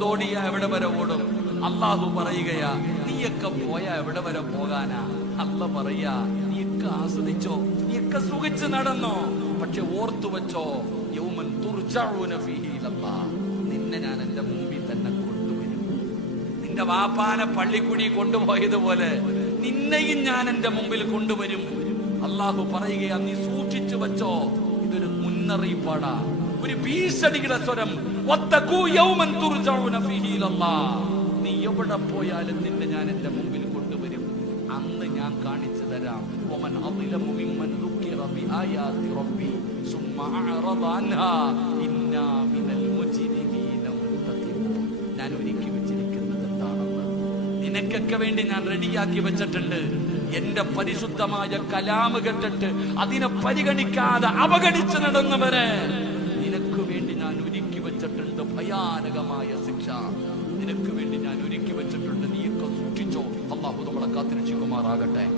ഓന്തോടിയ എവിടെ വരെ ഓടും? അള്ളാഹു പറയുകയാ, നീയൊക്കെ പോയാ എവിടെ വരെ പോകാനാ? അല്ല പറയാ, നീയൊക്കെ ആസ്വദിച്ചോ, നീയൊക്കെ സുഖിച്ച് നടന്നോ, പക്ഷെ ഓർത്തു വെച്ചോ, യൗമൻ തുർജഊന ഫീഹി ഇലല്ലാഹ്, നിന്നെ ഞാൻ എന്റെ മുമ്പിൽ തന്നെ കൊണ്ടുവരും. നിന്റെ വാപ്പാനെ പള്ളിക്കുടി കൊണ്ടുപോയതുപോലെ നിന്നെയും ഞാൻ എന്റെ മുമ്പിൽ കൊണ്ടുവരും. അള്ളാഹു പറയുകയാ, നീ സൂക്ഷിച്ചു വെച്ചോ. ഇതൊരു മുന്നറിയിപ്പാടാ, ഒരു ഭീഷണിയുടെ സ്വരം. വത്തഖൂ യൗമൻ തുർജഊന ഫീഹി ഇലല്ലാഹ്, നീ എവിടെ പോയാലും നിന്നെ ഞാൻ എന്റെ മുമ്പിൽ കൊണ്ടുവരും. അന്ന് ഞാൻ കാണിച്ചു തരാം. വമൻ അദ്ലമു മിമ്മൻ ദുക്കിറ ബിആയാതി റബ്ബി സുമ്മ അഅറദ അൻഹാ ഇന്നാ മിനൽ മുജ്രിമീന മുൻതഖിമൂൻ. ഞാൻ ഒരുക്കി വെച്ചിരിക്കുന്നത് എന്താണെന്ന് നിനക്കൊക്കെ വേണ്ടി ഞാൻ റെഡിയാക്കി വെച്ചിട്ടുണ്ട്. എന്റെ പരിശുദ്ധമായ കലാമ് കേട്ടിട്ട് അതിനെ പരിഗണിക്കാതെ അവഗണിച്ച് നടന്നവരെ നിനക്ക് വേണ്ടി ഞാൻ ഒരുക്കി വെച്ചിട്ടുണ്ട് ഭയാനകമായ ശിക്ഷ. നിനക്ക് വേണ്ടി ഞാൻ ഒരുക്കി വെച്ചിട്ടുണ്ട്. നീയൊക്കെ സൂക്ഷിച്ചോ. അല്ലാഹു നമ്മളെ കാത്തിരക്ഷിക്കുമാറാകട്ടെ.